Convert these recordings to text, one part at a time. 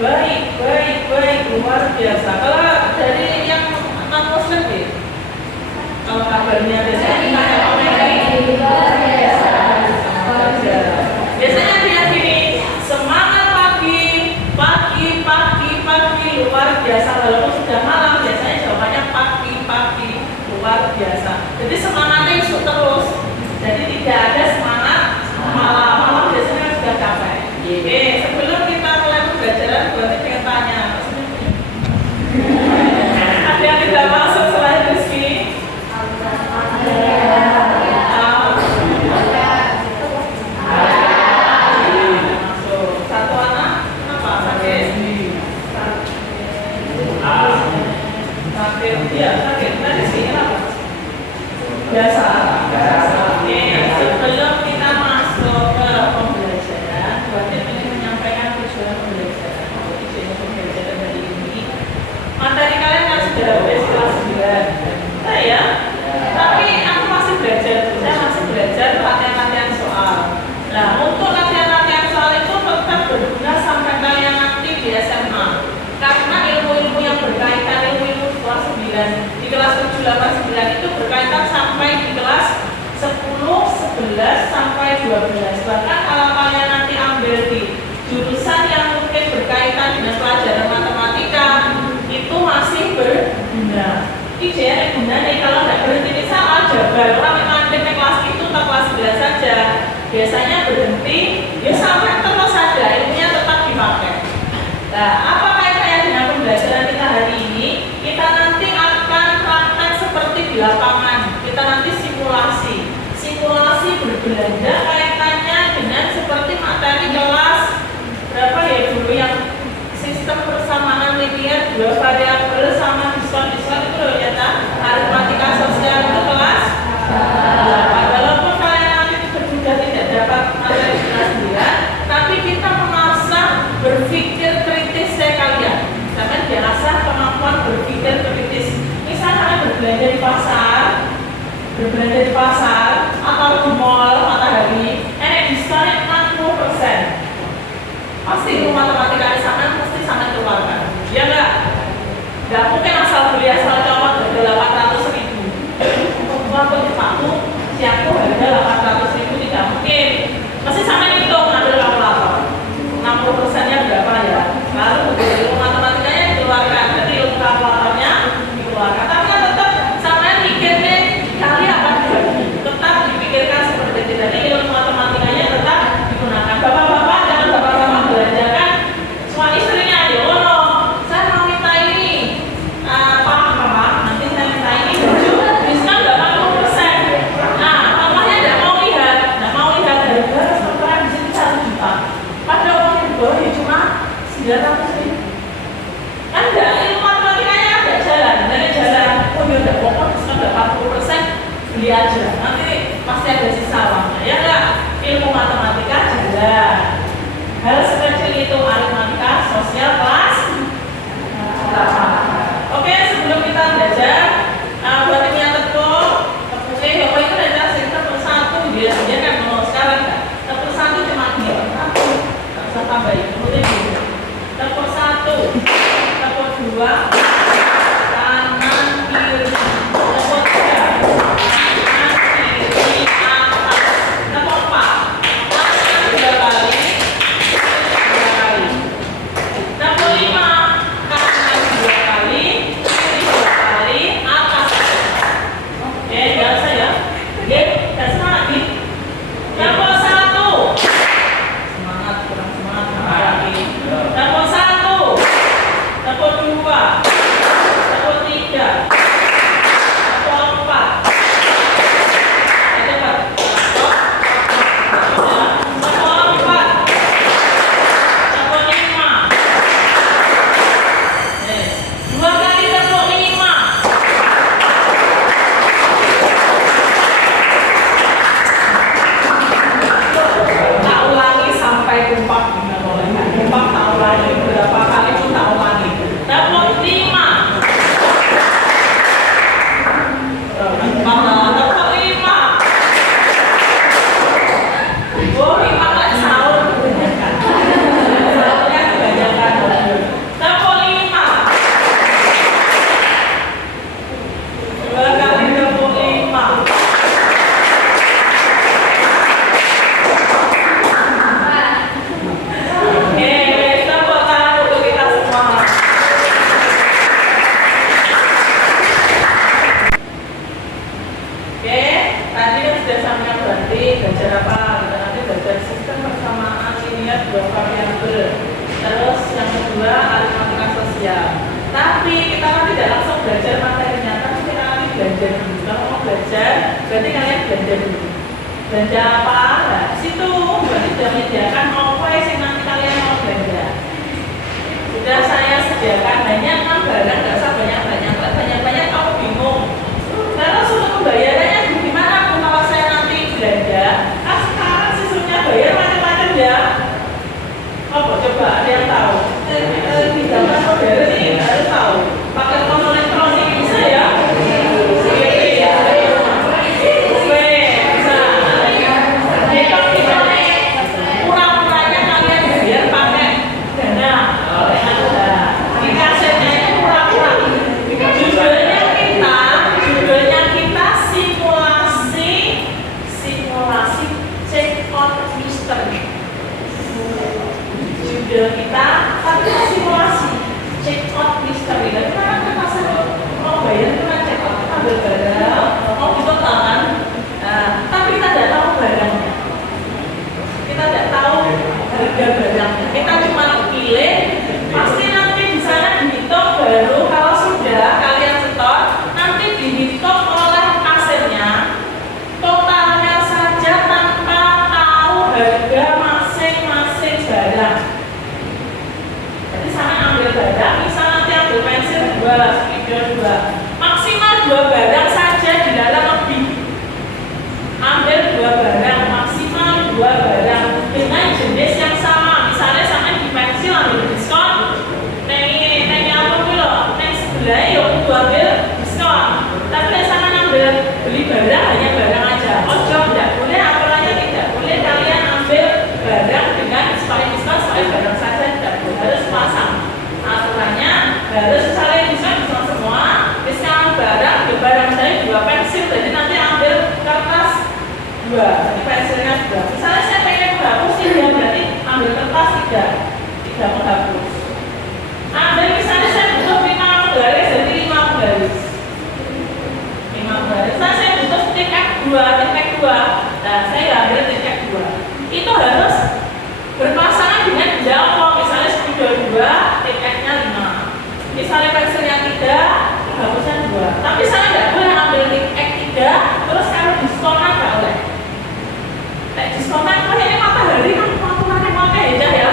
Baik, luar biasa. Kalau dari yang non muslim nih, kalau kabarnya biasanya luar biasa. Biasanya dia gini, semangat pagi, luar biasa. Walaupun sudah malam, biasanya jawabannya pagi, luar biasa. Jadi semangatnya itu terus. Jadi tidak ada semangat malam biasanya sudah capek. Sebelum kita mulai pembelajaran, berarti pengen tanya. Ada yang tidak masuk selain Rizky? Satu anak apa? Sakit. Iya, sakit. Nah, di sini apa? Biasa. Sebelum kita masuk ke pembelajaran, berarti ingin menyampaikan tujuan pembelajaran. Tujuan pembelajaran hari ini, materi kalian kan sudah habis kelas 9. Nah ya, tapi aku masih belajar. Saya masih belajar latihan-latihan soal. Nah, untuk latihan-latihan soal itu tetap berguna sampai kalian nanti di SMA. Karena ilmu-ilmu yang berkaitan, ilmu-ilmu kelas 9 di kelas 7, 8, 9 itu berkaitan sampai di kelas 10, 11 sampai 12. Bahkan kalau kalian nanti ambil di jurusan yang mungkin berkaitan dengan pelajaran matematika, itu masih berguna. Ini jadi guna nih kalau nggak berhenti misal aljabar, orang yang mandek ke kelas itu atau kelas 11 saja, biasanya berhenti, ya sampai terus saja ilmunya tetap dipakai. Nah, apa kaitannya dengan pembelajaran kita hari ini? Kita nanti akan praktek seperti di lapangan. Kita nanti simulasi berbelanja kaitannya dengan seperti materi kelas berapa ya dulu yang sistem persamaan linear, 2 variabel sama diskon itu loh ya kan? Aritmatika sosial itu kelas 8. Walaupun kalian nanti juga tidak dapat materi kelas 9, tapi kita mengasah berpikir kritis kalian. Kalian biasa kemampuan berpikir kritis. Misalnya kalian berbelanja di pasar atau di mall Matahari, diskonnya 60%. Pasti ilmu matematika di sana mesti sangat keluarkan. Ya enggak? Enggak mungkin asal beli asal colok harga 800.000. Untuk sepatu siapku harga 800.000 tidak mungkin. Mesti sama hitung ambil kalkulator. 60%-nya berapa ya? Lalu ilmu matematikanya dikeluarkan. Jadi ilmu kalkulatornya dikeluarkan. Tapi kan tetap sampai mikirnya kali apa dibagi. Tetap dipikirkan seperti itu. Jadi ilmu matematikanya tetap digunakan. Bapak-bapak jangan bapak-bapak belanjakan suami istrinya aja. Oh no, saya mau minta ini. Pak, nanti saya minta ini baju diskon 80%. Nah, mamanya tidak mau lihat harga sementara di sini 1 juta. Padahal uangnya di bawah ya cuma 900.000. Kan enggak, ilmu matematikanya ada jalan. Oh ya udah pokok diskon 80%, beli aja. Nanti pasti ada sisa uangnya. Ya enggak? Ilmu matematika jalan. Hal sekecil itu aritmatika sosial kelas 8. Oke, sebelum kita belajar, buat yang nyatet kok, oke, apa itu ada kasih tepuk 1 dia kan mau sekarang kan? Tepuk 1 cuma dia, tak usah tambahin, kemudian dia. Tepuk 1, tepuk 2, kanan kiri, tepuk 3, kanan siap. Tapi kita kan tidak langsung belajar materinya, tapi kita nanti belajar dulu. Kalau mau belajar, berarti kalian belajar dulu. Belanja apa? Nah, situ berarti sudah menyediakan apa yang nanti kalian mau belanja. Sudah saya sediakan banyak kan barang, nggak usah banyak-banyak. Banyak-banyak kamu bingung. Lalu suruh pembayarannya gimana pun kalau saya nanti belanja? Ah sekarang sisanya bayar macam-macam ya. Apa coba ada yang tahu? Di zaman modern ini harus tahu. Pakai uang elektronik bisa ya? Kita satu simulasi check out misteri dan karena kan pasar mau bayar itu kan check out kita ambil barang mau di total kan, tapi kita tidak tahu barangnya, kita tidak tahu harga barangnya, kita cuma pilih pasti nanti di sana dihitung baru kalau sudah kalian setor nanti dihitung oleh kasirnya totalnya saja tanpa tahu harga masing-masing barang. Barang, misal nanti ambil pensil 2, spidol 2 maksimal 2 barang saja di dalam lebih ambil 2 barang, maksimal 2 barang dengan jenis yang sama misalnya sama di pensil ambil diskon neng apa dulu, neng sebelah yuk itu ambil diskon tapi di sana ambil beli barang hanya barang aja ojo, tidak boleh aturannya tidak boleh kalian ambil barang dengan diskon soal barang saja tidak boleh, harus pasang aturannya harus saling bisa semua. Sekarang barang saya 2 pensil, jadi nanti ambil kertas 2, jadi pensilnya 2. Misalnya saya pengen menghapus 3, berarti ambil kertas 3 menghapus. Ambil misalnya saya butuh 5 garis, jadi 5 garis. 5 garis. Nah, saya butuh tiket 2. Nah, saya ambil tiket 2. Itu harus berpasangan dengan jauh. Misalnya spidol 2, tiketnya 5. Misalnya pensilnya 3, hapusnya 2. Tapi saya nggak boleh ambil tiket 3, terus kalau diskonan nggak boleh. Diskonan, ini matahari kan aturannya pakai ya.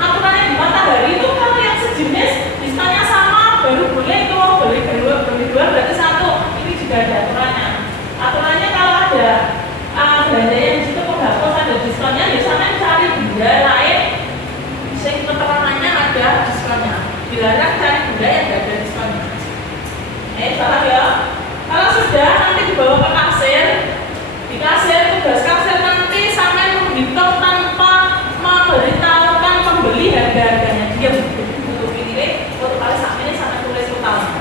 Aturannya di matahari itu kalau yang sejenis diskonnya sama, baru boleh itu beli 2 berarti 1. Ini juga ada aturannya. Aturannya kalau ada belanja yang di situ menghapus ada diskonnya, biasanya cari benda lain yang keterangannya ada diskonnya. Dilarang cari benda yang tidak ada diskonnya. Salah ya. Kalau sudah nanti dibawa ke kasir, di kasir tugas kasir nanti sampai menghitung tanpa memberitahukan pembeli harga-harganya. Dia butuh ini, untuk kali ini sampai tulis totalnya.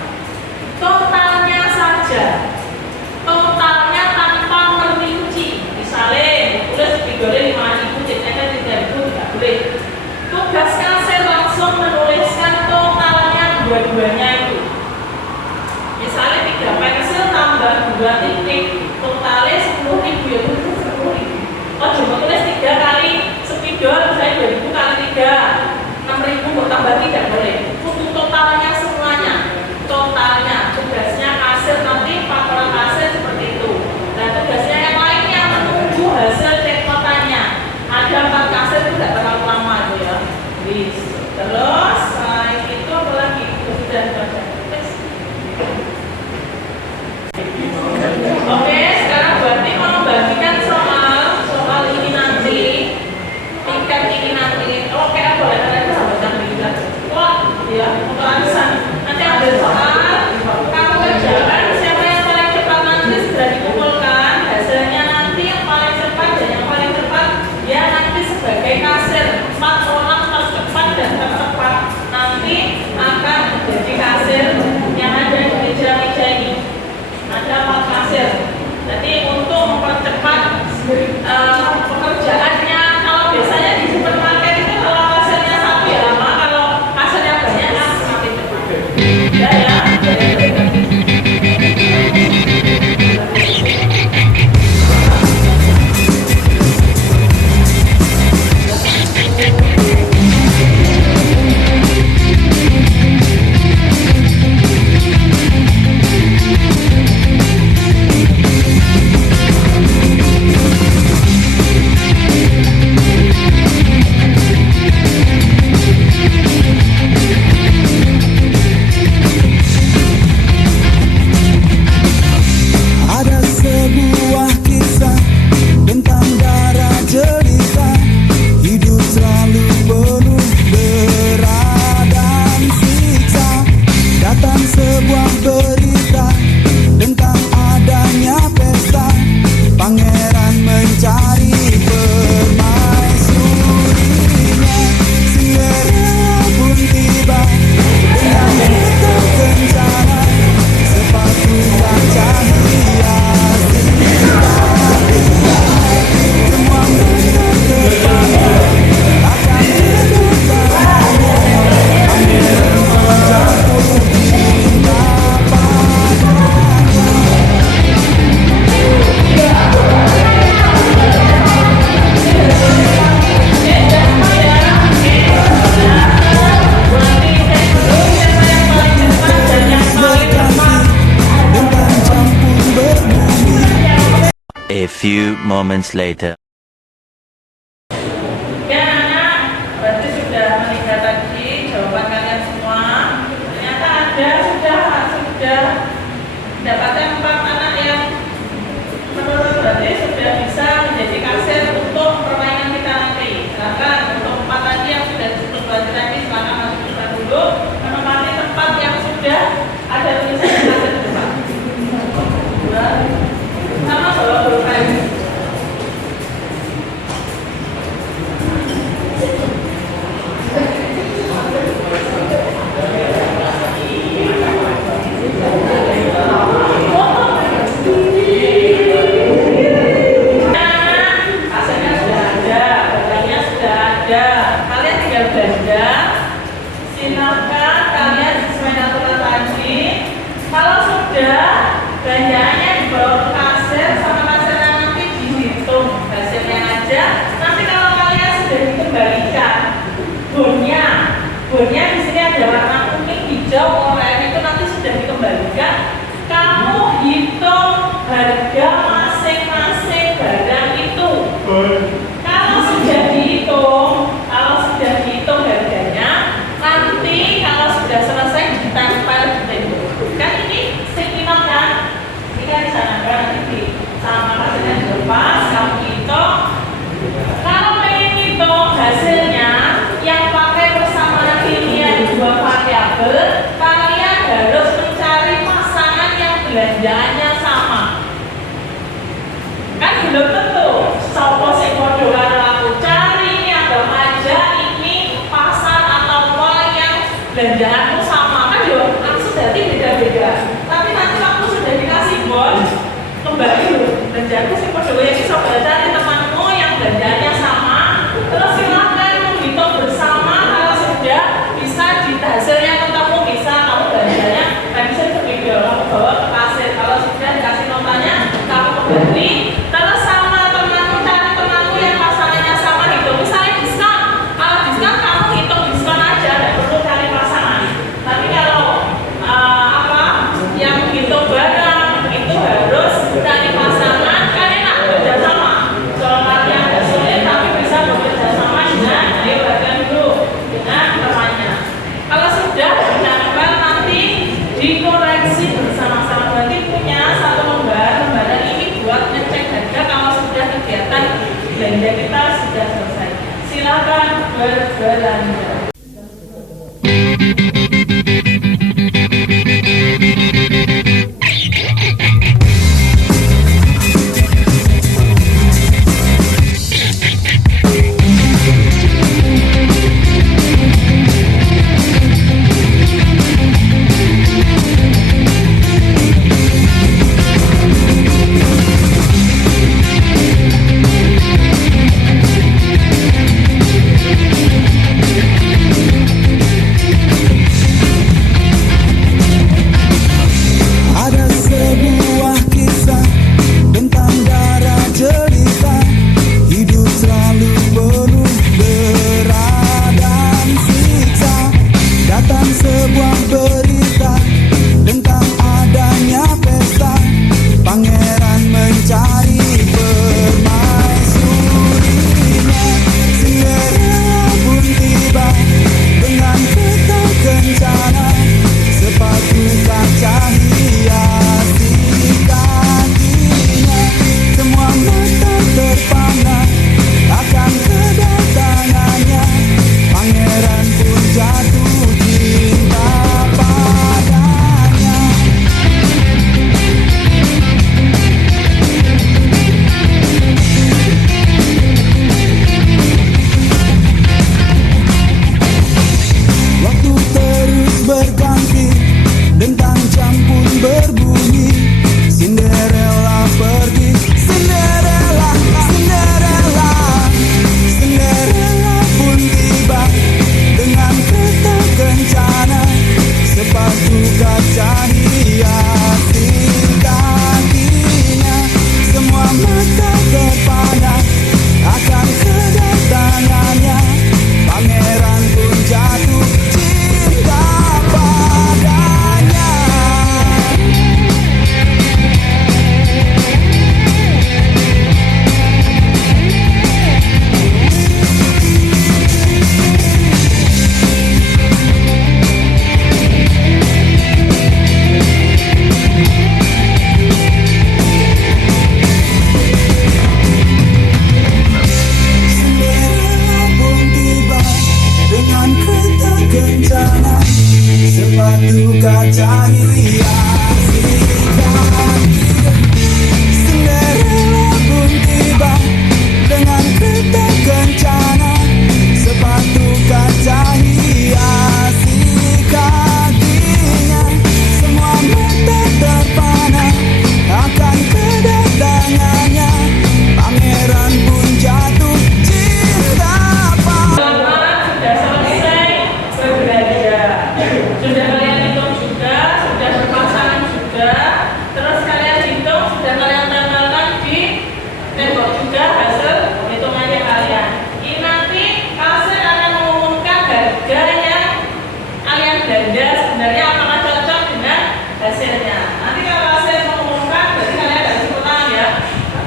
Totalnya saja. Totalnya tanpa merinci. Misalnya tulis spidolnya 5.000, ceknya 3.000, tidak boleh. Tugas kasir langsung menuliskan totalnya dua-duanya itu. Misalnya 3 pensil tambah 2 titik, totalnya 10.000 ya itu 10.000. Oh cuma tulis 3 kali spidol, misalnya 2.000 kali 3, 6.000 mau tambah tidak boleh. Untuk totalnya semuanya, totalnya. Tugasnya kasir nanti patoran kasir seperti itu. Dan tugasnya yang lainnya menunggu hasil cek kotanya. Ada 4 kasir itu tidak terlalu lama itu ya. Terus selain itu apa lagi? Sudah baca. Oke, sekarang berarti mau membagikan soal ini nanti, tingkat ini nanti. Oke, apa A few moments later. Ya anak, berarti sudah menikah tadi jawaban kalian semua. Ternyata ada sudah dapatkan 4 anak yang menurut berarti sudah bisa menjadi kasir untuk permainan kita nanti. Silakan untuk 4 tadi yang sudah disebut belajar tadi, silakan masuk kita dulu menempati tempat yang sudah ada tulisan kasir di depan. Sama bawa pulpen. Silakan kalian sesuai dengan aturan tadi. Kalau sudah, belanjaannya dibawa ke kasir, sama kasirnya nanti dihitung hasilnya aja. Nanti kalau kalian sudah dikembalikan, bonnya di sini ada warna kuning, hijau, oranye itu nanti sudah dikembalikan. Kamu hitung harga masing-masing barang itu. Kalau sudah dihitung harganya, nanti kalau sudah selesai ditempel di tembok. Kan ini setiap kan? Ini kan di sana kan nanti sama hasilnya dilepas, kamu hitung. Kalau pengen hitung hasilnya, yang pakai persamaan linear 2 variabel, kalian harus mencari pasangan yang belanjaannya sama. Kan belum tentu. Sopo sing padha karo aku cari atau aja ini pasar atau mall yang belanjaanmu sama kan yo aku sudah beda-beda. Tapi nanti kamu sudah dikasih bon kembali loh belanjaanku sing padha kaya iki sok cari temanmu yang belanjaannya sama. Terus silakan menghitung bersama kalau sudah bisa di hasilnya ketemu bisa kamu belanjanya kan bisa berbeda kamu bawa ke kasir. Kalau sudah dikasih notanya kamu kembali. Terus sama temanmu cari temanmu yang pasangannya sama hitung. Misalnya diskon, kalau diskon kamu hitung diskon aja, tidak perlu cari pasangan. Tapi kalau yang hitung barang itu harus cari pasangan kan enak bekerja sama. Kalau kalian ada sulit tapi bisa bekerja sama dengan ayo bagian dulu dengan temannya. Kalau sudah ditempel nanti dikoreksi bersama-sama. Berarti punya satu lembaran ini buat ngecek harga kalau sudah kegiatan belanja kita sudah selesai. Silakan berbelanja. belanja sebenarnya apakah cocok dengan hasilnya. Nanti kalau hasil mengumumkan, berarti kalian ada simpulan ya.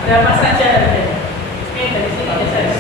Berapa saja harganya? Oke, dari sini ya saya.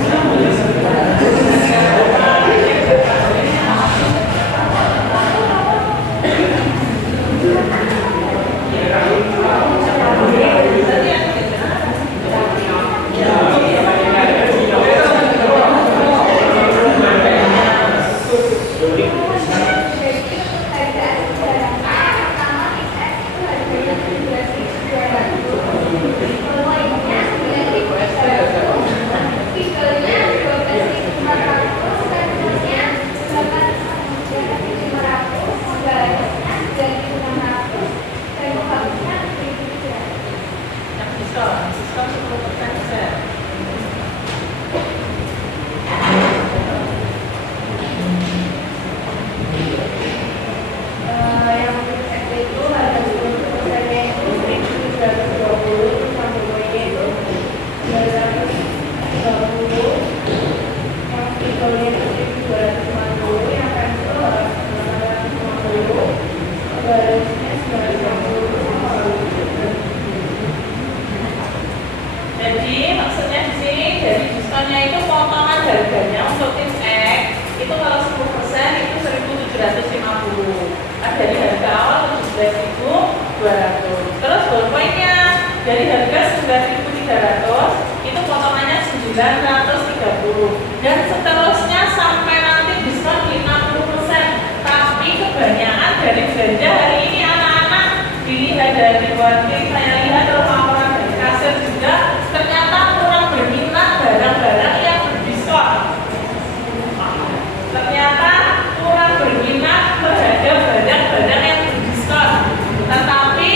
Diskon 10%. Yang untuk SD itu harga 10%-nya itu 1.320, terus sampai poinnya itu 230, yang picklenya itu 1.250, yang pensil 850, harusnya 950 sama 250. Jadi maksudnya di sini dari diskonnya itu potongan harganya untuk tim X itu kalau 10% itu 1.750. Nah, dari harga awal 17.200. Terus ballpointnya dari harga 9.300 itu potongannya 930. Dan seterusnya sampai nanti diskon 50%. Tapi kebanyakan dari belanja hari ini anak-anak dilihat dari warga saya lihat laporan dari kasir juga ternyata kurang berminat barang-barang yang berdiskon. Ternyata kurang berminat terhadap barang-barang yang berdiskon. Tetapi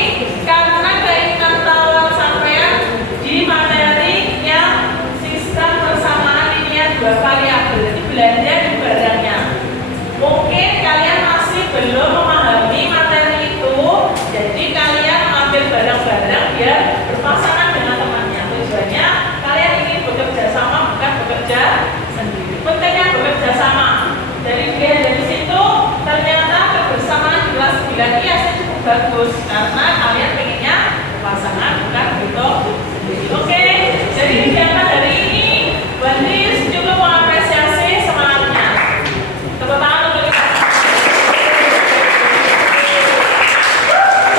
karena keinginan tawar sampean di materi yang sistem persamaan linear 2 variabel, jadi belanja di barangnya. Mungkin kalian masih belum memahami materi itu, jadi kalian mengambil barang-barang biar berpasangan dengan temannya. Tujuannya kalian ingin bekerja sama, bukan bekerja sendiri. Pentingnya bekerja sama. Dari situ ternyata kebersamaan di kelas 9 ini cukup bagus karena kalian pengennya berpasangan, bukan begitu sendiri. Oke, jadi kegiatan hari ini Bandis juga mengapresiasi semangatnya. Tepuk tangan untuk kita.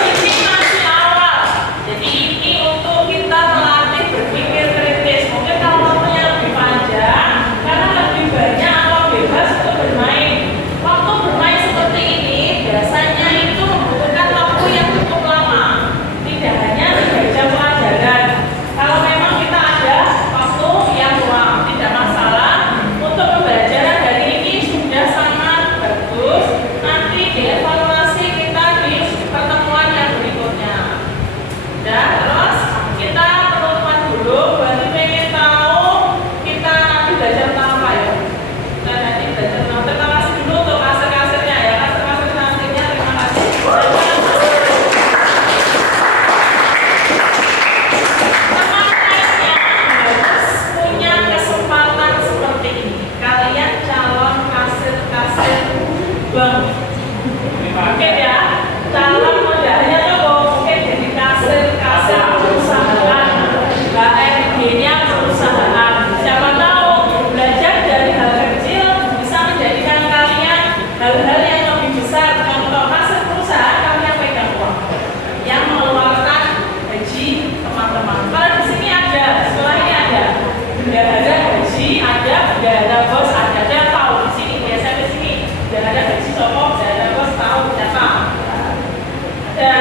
Ini masih awal, jadi ini untuk kita melatih berpikir kritis. Mungkin kalau waktunya lebih panjang, karena lebih banyak waktu bebas untuk bermain. Waktu bermain seperti ini biasanya itu membutuhkan waktu yang cukup lama, tidak hanya 3 jam pelajaran. Kalau memang kita ada waktu yang luang, tidak masalah. Untuk pembelajaran hari ini sudah sangat bagus. Nanti dievaluasi kita di pertemuan yang berikutnya. Dan terus kita penutupan dulu. Berarti pengen tahu kita nanti belajar tentang apa ya? Kita nanti belajar tentang, terima kasih dulu untuk kasir-kasirnya ya. Kasir-kasir nantinya terima kasih. Teman-temannya harus punya kesempatan seperti ini. Kalian calon kasir-kasir bank. Oke ya, calon modalnya tuh mungkin jadi kasir perusahaan, HRD-nya perusahaan. Siapa tahu belajar dari hal kecil bisa menjadikan kalian hal-hal yang lebih besar. Contoh kasir perusahaan, kalian pegang uang yang mengeluarkan gaji teman-teman. Kalau di sini ada, sekolah ini ada bendahara gaji, ada bendahara bos, ada tahu di sini biasa di sini bendahara gaji sopok, bendahara bos tahu siapa ada.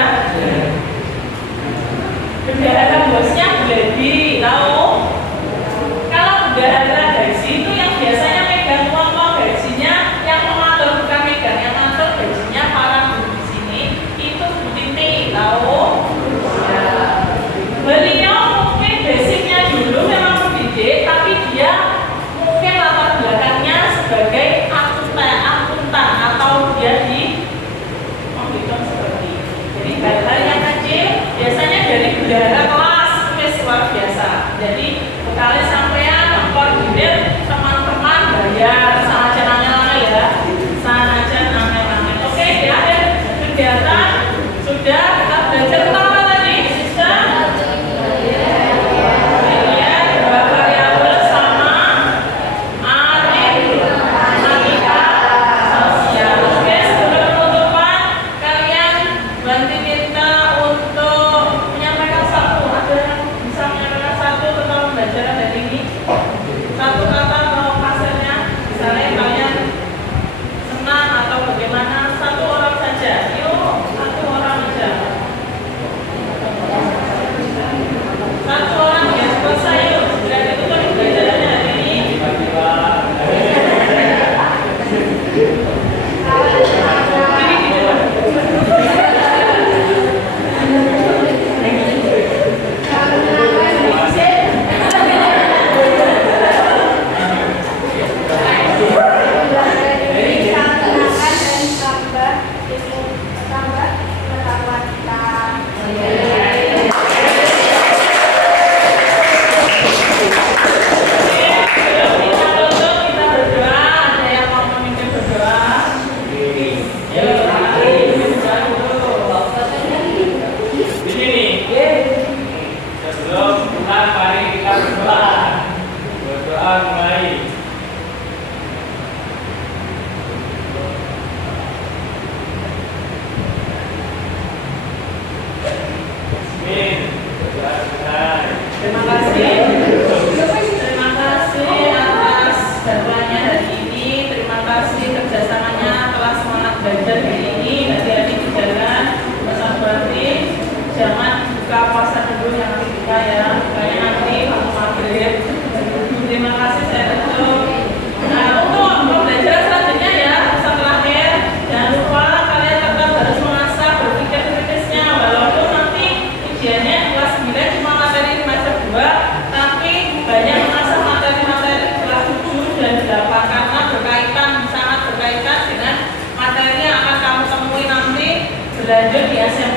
Ayo, mari jalan dulu. Di sini. Sebelum Tuhan, mari kita berdoa. Berdoa mulai. Amin. Berdoa Tuhan. Terima kasih. Terima kasih atas bantuannya hari ini. Terima kasih kerjasamanya telah semangat belajar hari ini. Hati-hati di jalan. Pesan berarti jangan buka puasa dulu yang nanti buka ya. Kayak nanti kamu maghrib. Terima kasih saya tutup. Nah, untuk belajar selanjutnya ya, pesan terakhir. Jangan lupa kalian tetap harus mengasah berpikir kritisnya. Walaupun nanti ujiannya kelas 9 cuma materi semester 2, tapi banyak mengasah materi-materi kelas 7 dan 8 karena berkaitan, sangat berkaitan dengan materi yang akan kamu temui nanti berlanjut di SMA